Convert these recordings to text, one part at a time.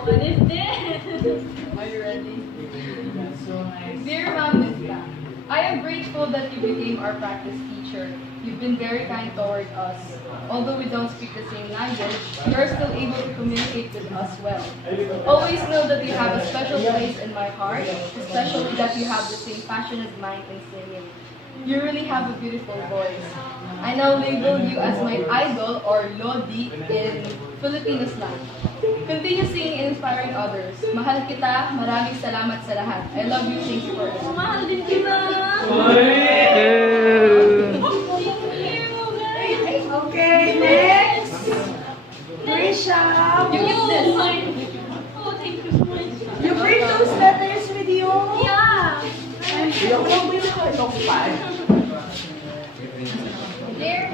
What is this? Are you ready? Dear Ma'am Nista, I am grateful that you became our practice teacher. You've been very kind toward us. Although we don't speak the same language, you are still able to communicate with us well. Always know that you have a special place in my heart, especially that you have the same passion as mine in singing. You really have a beautiful voice. I now label you as my idol or Lodi in Filipino slang. Continue singing and inspiring others. Mahal kita, maraming salamat sa lahat. I love you, thank you forever. Mahal din kita! Okay, next. Trisha. You get this. Oh, thank you so much. You bring those letters with you? Yeah. Dear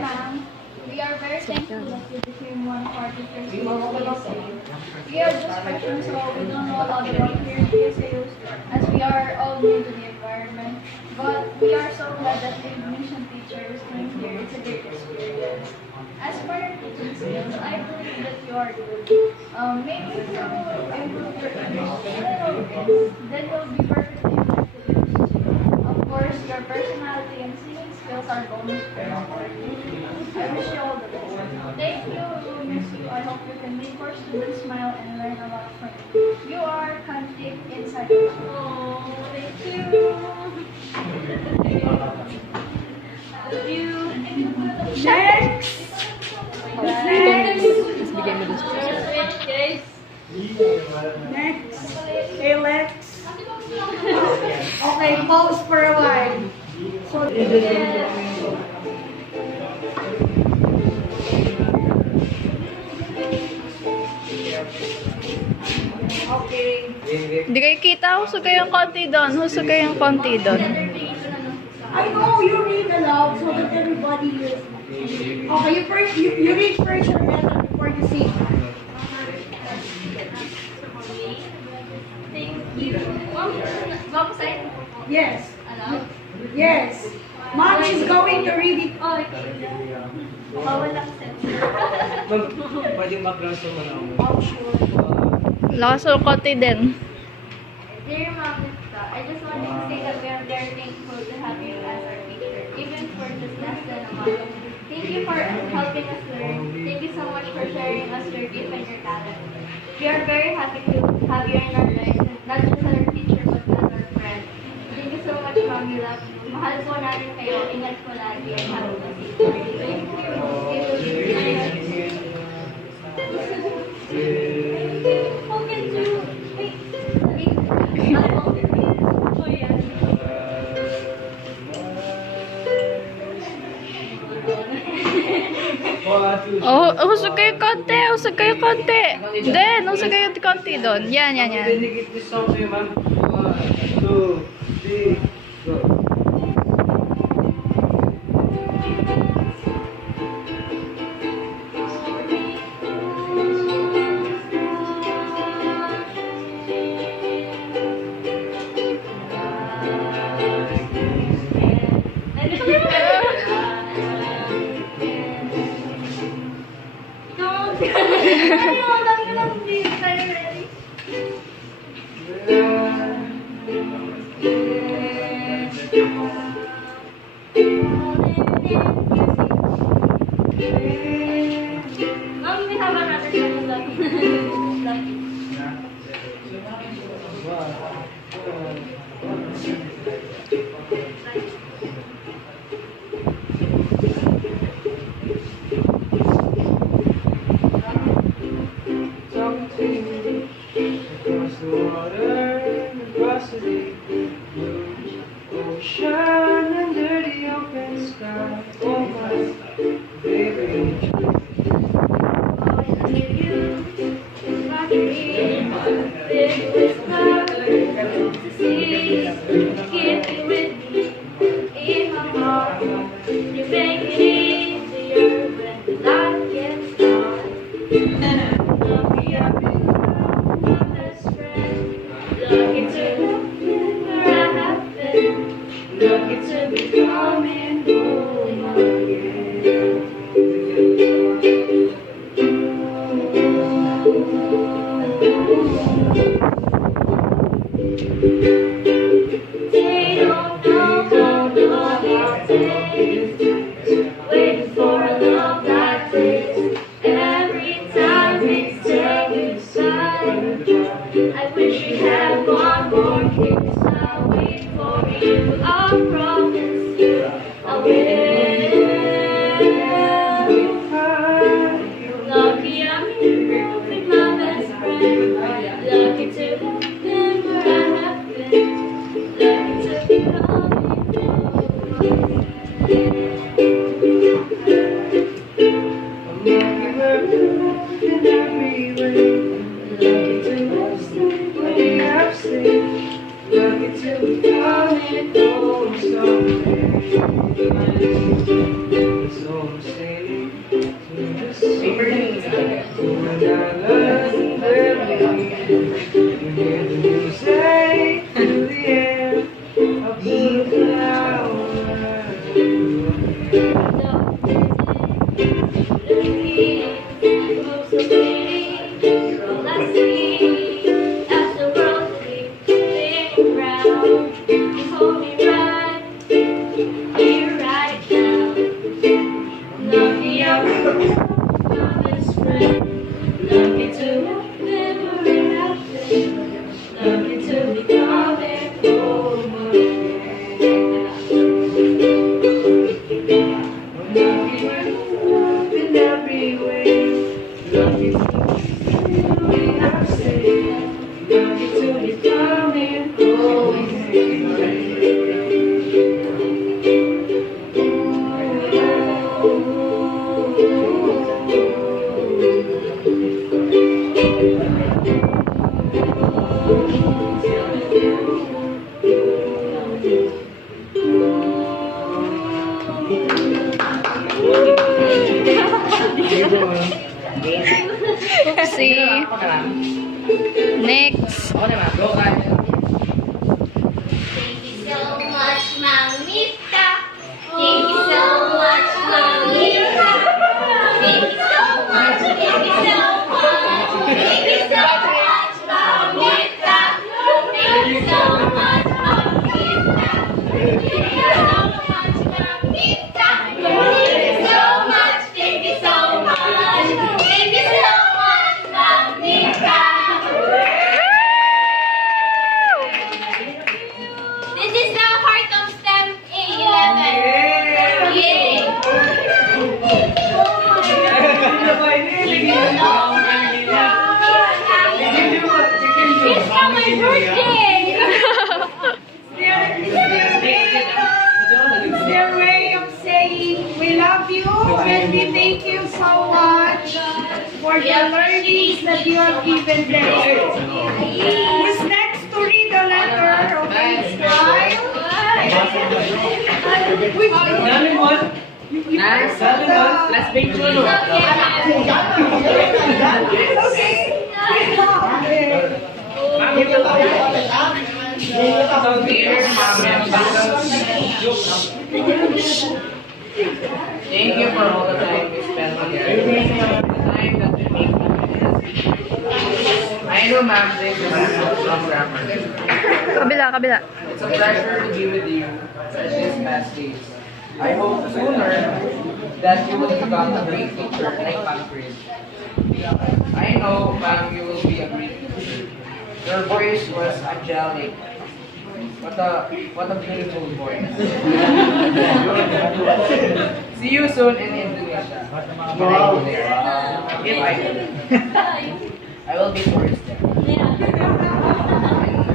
ma'am, we are very thankful that you became one of our teachers. We are just freshmen, so we don't know a lot about here in PSAUs as we are all new to the environment. But we are so glad that the admission teacher is doing here. It's a great experience. As for your teaching skills, I believe that you are good. Maybe if you improve your English a little bit, then you'll be perfectly able to use. Of course, your personality and singing skills are bonus points for you. I wish you all the best. Thank you. We will miss you. I hope you can make our students smile and learn a lot from you. You are Kantik inside. Oh, thank you. Love you. Next. Guys. Next. Hey, Lex. Okay, pause for a while. So, okay. Hindi kayo kita, husog kayong konti doon. Husog kayong konti doon. I know you read aloud so that everybody hears. Okay, you read first your letter before you sing. Thank you. Mom, say Yes. aloud. Yes. Mom is going to read it. Oh, okay. Bawal ang sense. Pwede mag-ground sa mga Oh, sure. Lakas ng konti din. Dear Mom, I just wanted to say that we are very thankful to have you as our teacher, even for just less than a month. Thank you for helping us learn. Thank you so much for sharing us your gift and your talent. We are very happy to have you in our lives, not just as our teacher, but as our friend. Thank you so much, Mom. We love you. Mahal po namin kayo. Ingat po lagi. And have a blessed day. Thank you. Okay, Drew. Wait. Oh, yeah. Oh, husog kayo konti. Husog kayo konti. Then, husog kayo konti doon. Yan, yan, yan. Dedicate this song to you, ma'am. 1, 2, 3, go. Mom, we have another song. Love you. Love you. Across the water, across the deep blue ocean, under the open sky. Oh my baby. Lucky to be coming home again. They don't know how long it takes, waiting for a love like this. Every time we say goodbye, I wish we had one more kiss. I'll wait for you, I promise you, I will. Lucky I'm here with my best friend. Lucky to have been where I have been. Lucky to be Oopsie. Next. Thank you so much, Mamita. Thank you so much, Mamita. Thank you so much. Thank you so much. Thank you so much, Mamita. Thank you so much, Mamita. Thank you so much, Mamita. Thank you so much. Thank you so much. Thank you so much, Mamita. This is the heart of STEM A11. Yay! It's not my birthday! It's their way of saying we love you and we thank you so much for the learnings that you have given them. Who's next to read the letter? Okay, smile. Last page mo, no? Thank you for all the time we spent together. The time that we make I know, ma'am, this is some grammar. Kabila, kabila. It's a pleasure to be with you at these past days. I hope sooner that you will become a great teacher like Ma'am Chris. I know, ma'am, you will be a great teacher. Your voice was angelic. What a beautiful voice. See you soon in Indonesia. When I go there. If I go there. I will be tourist there.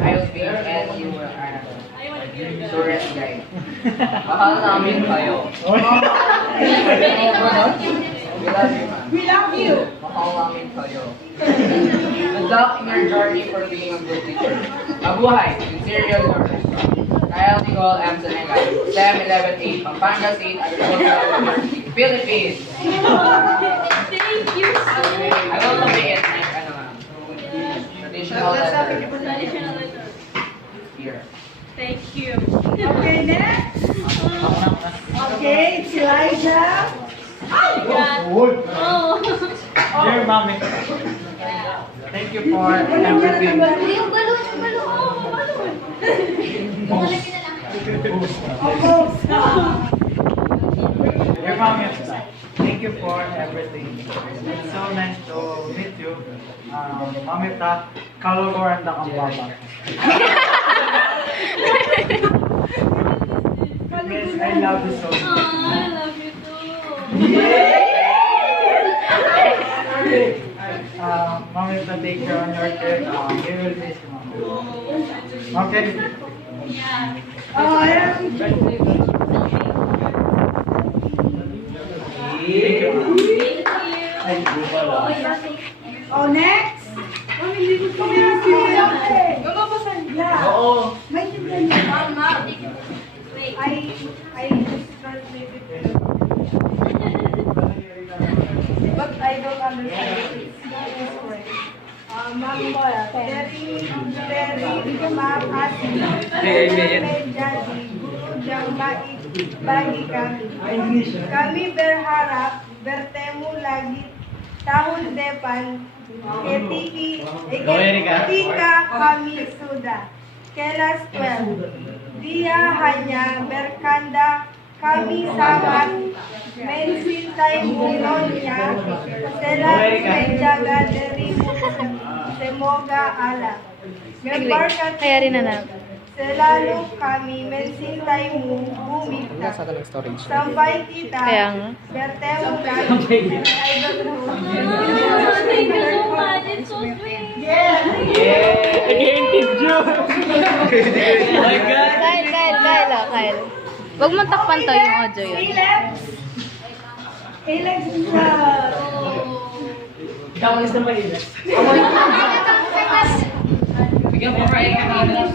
I will be and you will tourist guide. Mahal namin kayo. We love you, ma'am. We love you. Mahal namin kayo. Good luck in your journey for being a good teacher. Mabuhay, Sincerely yours. Kyle Nicole M. Senegal, STEM 11-8, Pampanga State Agricultural University, Philippines. Thank you so much. I will convey it like, traditional letter. Traditional letter. Here. Thank you. Okay, next. Okay, it's Elijah. Oh. Dear mommy. Yeah. Thank you for everything. Yung balon, yung balon. Oh, balon. Bukalagin na lang. Your mom is back. Thank you for everything. It's so nice to meet you. Mamita, kalokohan na kang baba. Miss, I love you so much. I love you too. Mamita, take care on your trip. We will miss you, Mama. Okay. Oh, next. Oo. May tignan niyo. Mama, wait. I just translated it. But I don't understand it. It's correct. Very makasih. Menjadi guru yang baik bagi kami. Kami berharap bertemu lagi tahun depan ketika kami sudah kelas 12. Dia hanya berkanda kami sangat mencintaimu Nonya. Selalu menjaga dirimu. Semoga Allah memberkati. Kaya rin na lang. Selalu kami mencintaimu Bumita. Sampai kita Kaya nga. bertemu lagi. I don't know. Thank you so much. It's so sweet. Kyle. Huwag mong takpan to yung audio yun. Alex is Bigyan mo kayo kanina.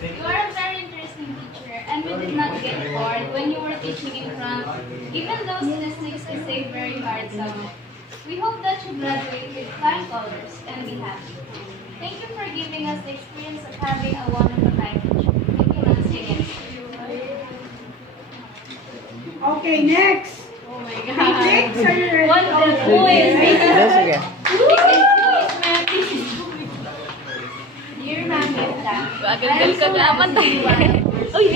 You are a very interesting teacher, and we did not get bored when you were teaching in front. Even though statistics is a very hard subject, we hope that you graduate with flying colors and be happy. Thank you for giving us the experience of having a one-of-a-kind teacher. Thank you once again. Okay, next. Oh my God. Next, are you ready? What the boys? Sige. Dear Ma'am Gita, Agad-agad ka naman tayo. Uy,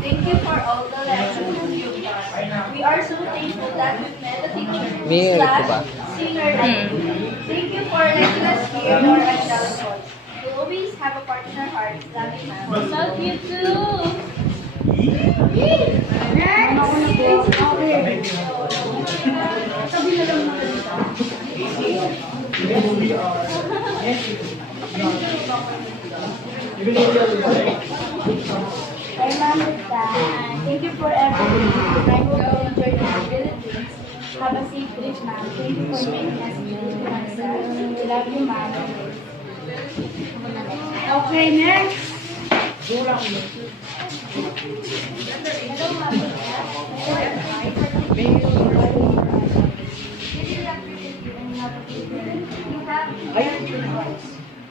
thank you for all the lessons you've taught. We are so thankful that we've met a teacher May who's ko ba? singer, and thank you for letting us hear your angelic voice. We'll always have a part in our hearts. Love you, ma'am. Love you too. Hey, Ma'am Rita, thank you for everything. I hope you enjoyed your abilities. Have a safe trip, ma'am. Thank you for making us feel ourselves. We love you, ma'am. Okay, next. Hello, ma'am. You have a good voice.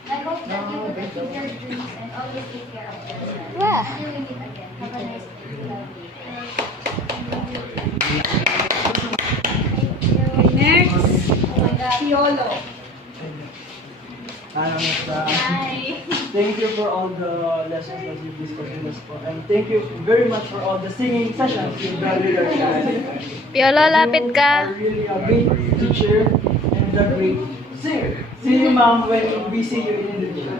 I hope that you will achieve your dreams and always take care of yourself. Wah. Till we meet again. Have a nice day. We love you. Next. Oh my God. Piolo. Hi. Thank you for all the lessons that you've discussed with us po. And thank you very much for all the singing sessions you've done with us guys. Piolo, lapit You ka. are really a great teacher and a great singer. See you ma'am when we see you in Indonesia.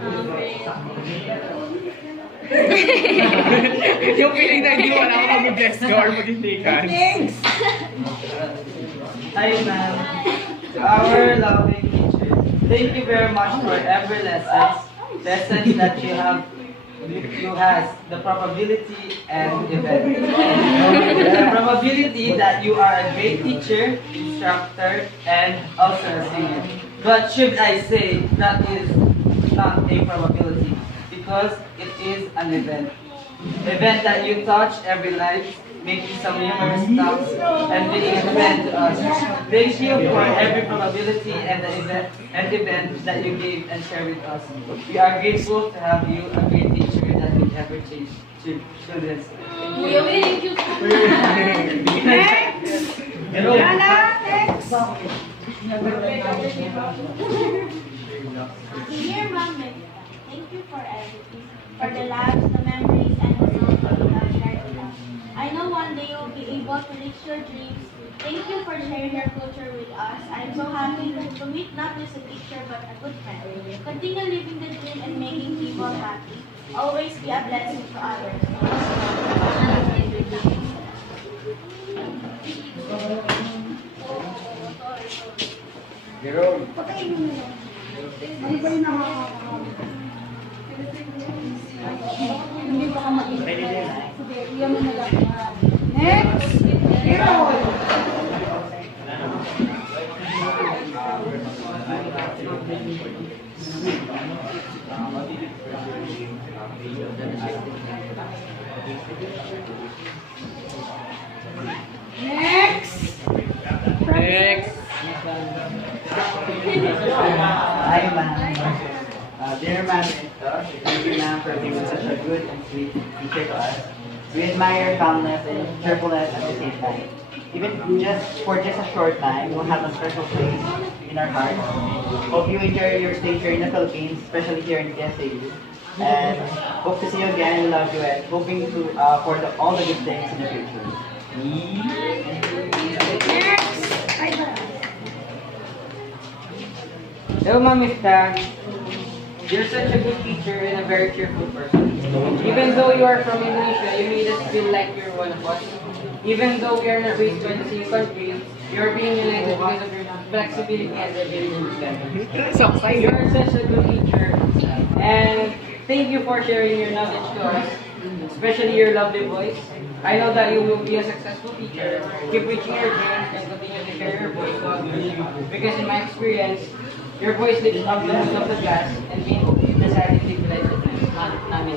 Yung feeling na hindi wala akong mag-bless ko or mag-intikan. Thanks. Hi ma'am. To our loving teacher, thank you very much for every lessons that you has the probability and event. The probability that you are a great teacher, instructor, and also a singer. But should I say that is not a probability because it is an event. Event that you touch every life, making some humorous stuff and being a friend to us. Thank you for every probability and the event that you gave and shared with us. We are grateful to have you, a great teacher that will ever change children's. Thank you. Next. Lala, next. Dear Mom, thank you for everything, for the laughs, the memories, and the songs that you have shared with us. I know one day you'll be able to reach your dreams. Thank you for sharing your future with us. I'm so happy to meet not just a teacher but a good friend. Continue living the dream and making people happy. Always be a blessing to others. Jerome. Ano ba yung nakakakawa? Hindi ba ka mag-ibig? Iyan mo na lang. Next! Hero! Next! Next. Hi, ma'am. Dear ma'am, thank you, ma'am, for being such a good and sweet teacher to us. We admire your calmness and cheerfulness at the same time. Even for just a short time, you'll have a special place in our hearts. Hope you enjoy your stay here in the Philippines, especially here in PSAU. And hope to see you again. We love you and hoping to for all the good things in the future. Next! Ay, Hello, Ma'am Mista. You're such a good teacher and a very cheerful person. Even though you are from Indonesia, you made us feel like you're one of us. Even though we are not raised by the same country, you're being united because of your flexibility and ability. You are such a good teacher, and thank you for sharing your knowledge to us, especially your lovely voice. I know that you will be a successful teacher. Keep reaching your dreams and continue to share your voice to others. Because in my experience, your voice lifts up the mood of the class and made the silent privilege namin.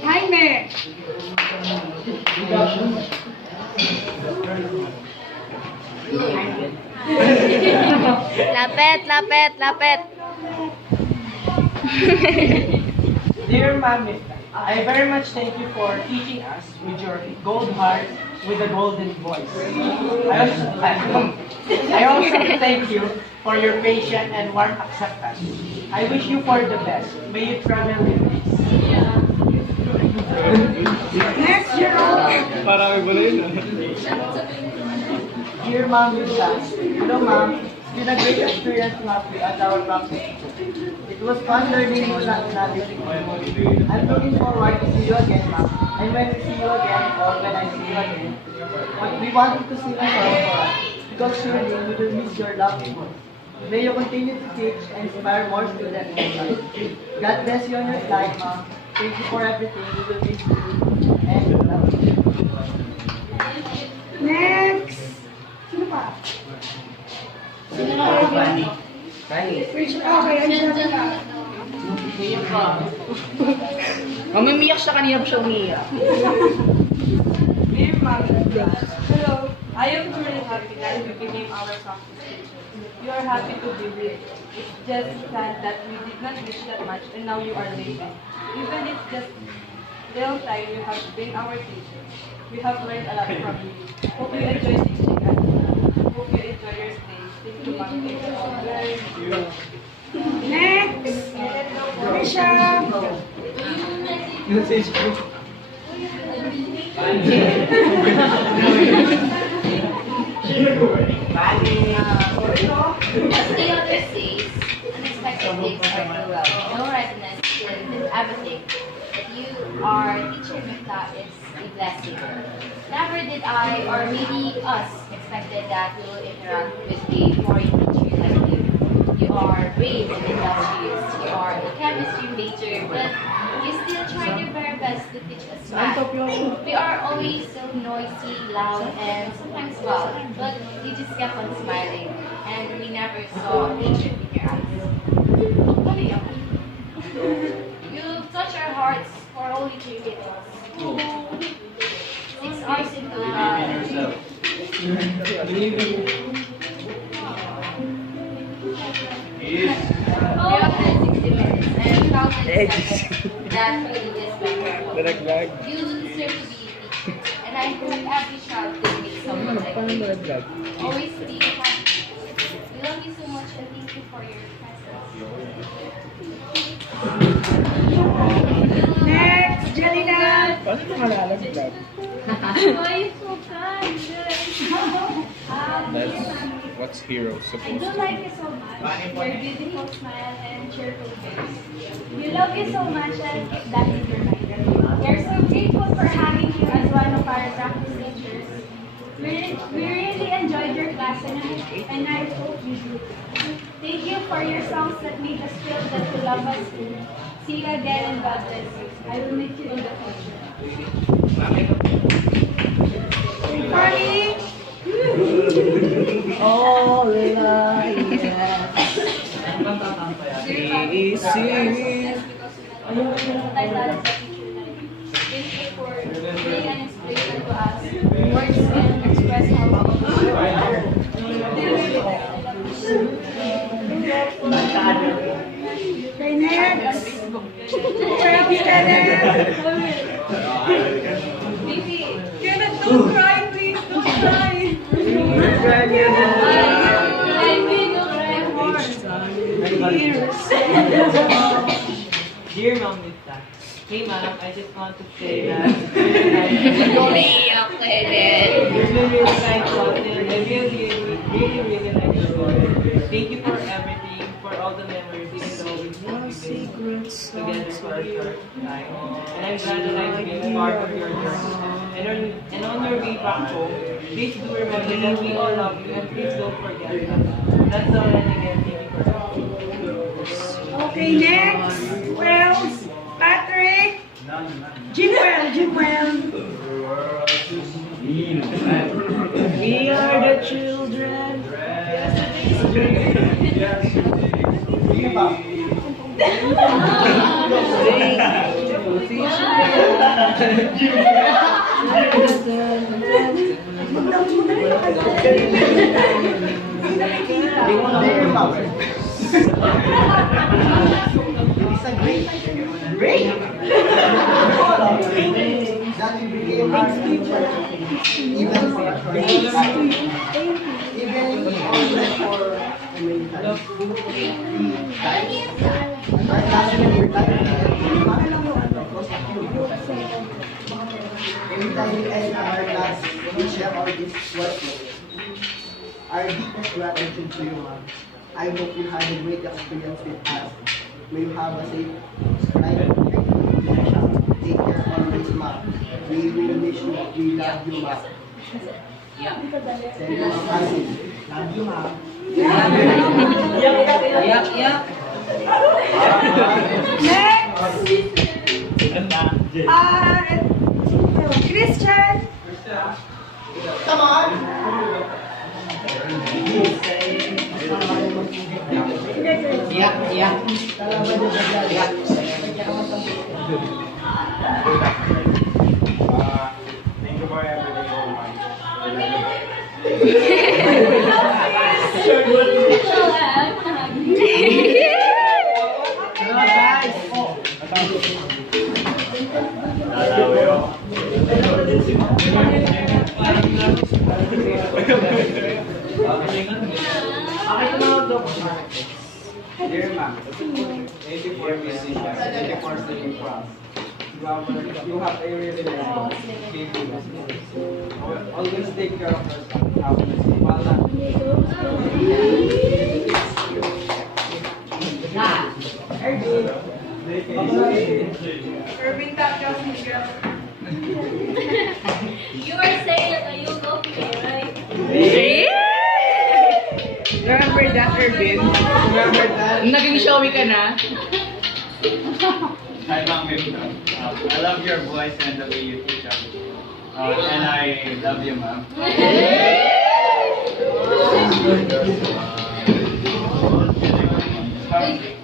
Jaime! Lapet, lapet, lapet. Dear Mami, I very much thank you for teaching us with your gold heart with a golden voice. I also thank you for your patience and warm acceptance. I wish you for the best. May you travel with peace. Next, Hero! Dear Ma'am Lisa, hello Ma'am. It's been a great experience at our practice. It was fun learning new knowledge. I'm looking forward to see you again, Ma'am. And when we see you again, or when I see you again, we wanted to sing a song for us, because surely we will miss your lovely voice. May you continue to teach and inspire more students in life. God bless you on your life, Ma'am. Thank you for everything. We will miss you. And love you. Next! Sino pa? Which, okay, I'm sorry. Mamimiyak siya kanina pa siya umiyak. Dear Mom, hello. I am truly happy that you became our practice teacher. You are happy to be here. It's just sad that we did not reach that much and now you are leaving. Even if just little time you have been our teacher. We have learned a lot from you. Hope you enjoy teaching us. Hope you enjoy your stay. Thank you, Mom. Next! Trisha! As the other says, unexpected things are cruel. No readiness in everything. That you are teacher Mita is a blessing. Never did I, or maybe us, expected that we will interact with a foreign teacher like you. You are brave and industrious. You are a chemistry major, but you still try your very best to teach us math. We are always so noisy, loud, and sometimes loud, but you just kept on smiling, and we never saw hatred in your eyes. You touch our hearts for only 3 minutes. 6 hours in total. We have had 60 minutes and countless seconds that really is memorable. You deserve to be a teacher, and I hope every child will meet someone like you. Always be happy. We love you so much and thank you. you for your presence. Next, Jelena. Why you so kind? What's hero I supposed do to like you so much. Your beautiful smile and cheerful face. We love you so much, and that is your life. We are so grateful for having you as one of our practice teachers. We really enjoyed your class tonight, and I hope you do. Thank you for your songs that made us feel that you love us too. See you again, and God bless you. I will meet you in the future. Funny. All I Dear Father, thank you for being an inspiration to us. Words can express how much we Okay, next. Friends, Kenneth. Kenneth, don't cry, please. Don't cry. Dear Mom Lisa, hey ma'am, I just want to say that you're really kind content. I really like your story. Thank you for everything, for all the memories, even though we've been together for a short time. And I'm glad that I've been part of your journey. And on your way back home, please do remember that we all love you and please don't forget that. That's all, and again, thank you for everything. Okay, next. Wells, Patrick. Jimwell. We are the children. That will became our future. Even for a short time. Even only for a minute. Our classroom will like every time we end our class, we share our gifts workload. Our deepest gratitude to you, ma'am. I hope you had a great experience with us. May you have a safe night. Take care always, ma'am. We will miss you. We love you, ma'am. Thank you, ma'am. Love you, ma'am. Next. Christian. Come on. Thank you for everything, oh my. Dear ma'am, thank you for your musician. Thank you for singing for us. You have a really nice baby. Always take care of yourself. Irving Tapos, girl. You were saying that you go play, right? Remember that, Irvin? Remember that? Naging showy ka na? Hi, Ma'am Mimta. I love your voice and the way you teach us. And I love you, Ma'am.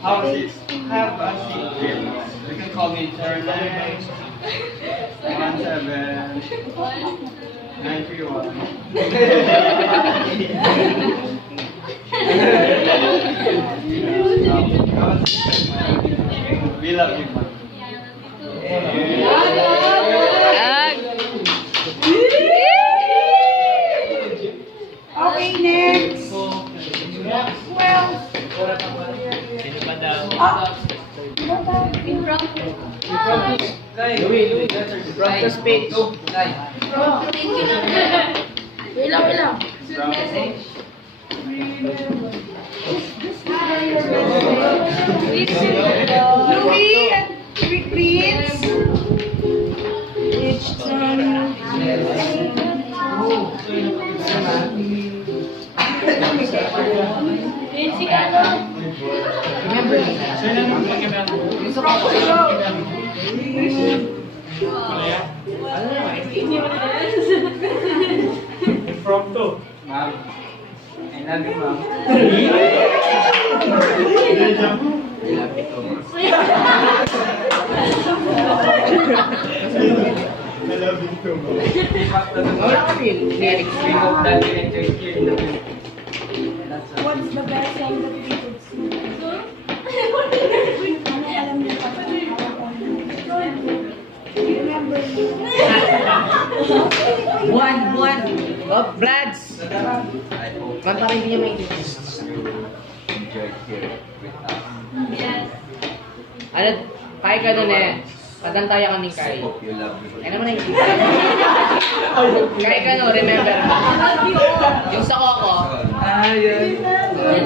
How is it? Have a seat here. You can call me 0917-931. We love you, Ma'am. Okay, next. Well, Louis, from the speech. Louis and Prince. Each time. Remember me. Impromptu. Ma'am, I love you, ma'am. I love you too. We hope that you enjoy here in the Philippines. What's the best song that we could sing? Ano alam niyo pa? Remember me. Buwan. Oh, Brads. Kanta rin niya may Enjoyed here with us. Yes. Ano, kaya ka nun eh. Kadantaya ka ning kay. Hope you love me. Ay naman na yung kaya ka no, remember. Yung sa Coco. Ah, yun. Meron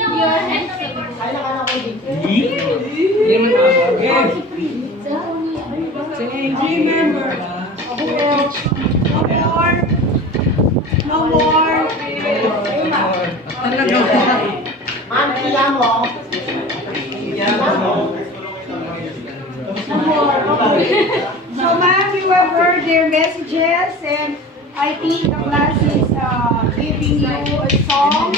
ng your hands Hindi naman ako. Remember. No more. Talaga. So ma'am, you have heard their messages and I think the class is giving you a song.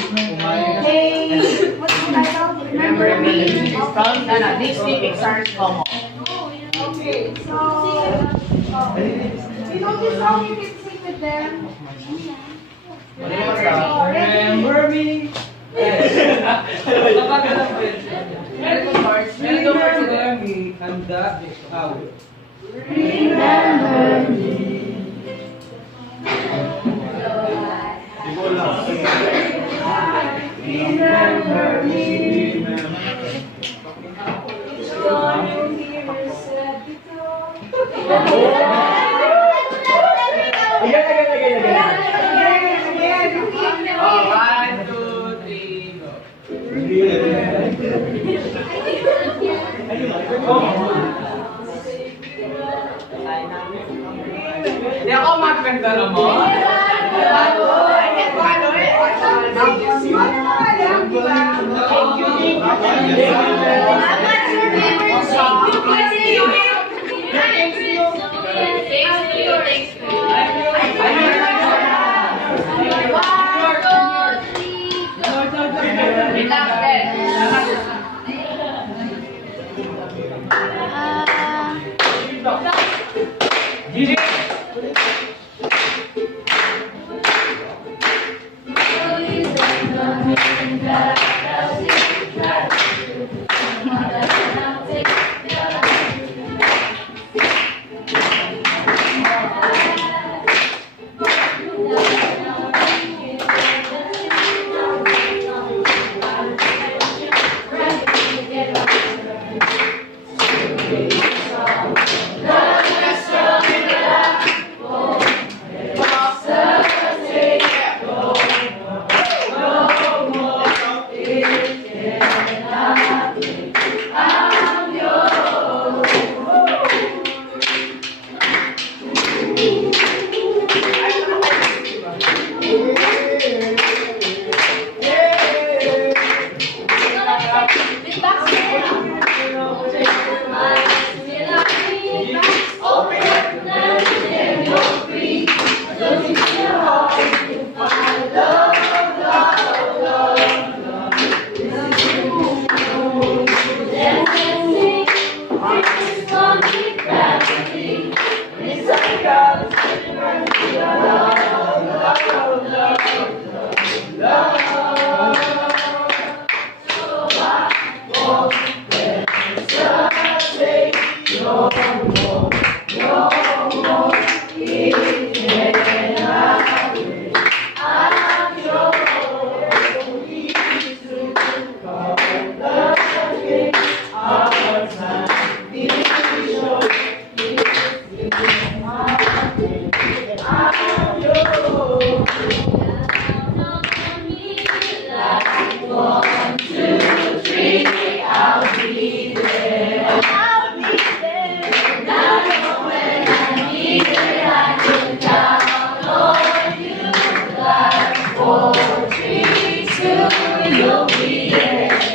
They, what's the title? Remember me? This speaking starts Como. Okay, so you know this song, you can sing with them. Remember me? Remember me. And that is how. Remember me. Remember me. John, you hear said Oh, 1, 2, 3, go. Hindi ako magkanta naman. you'll be there.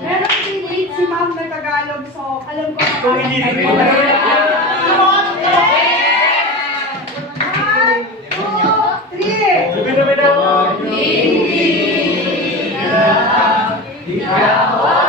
Meron relate si ma'am na Tagalog, so alam ko na Kung hindi rin Come pala. on, One, two, three. Sabi na. Hindi ka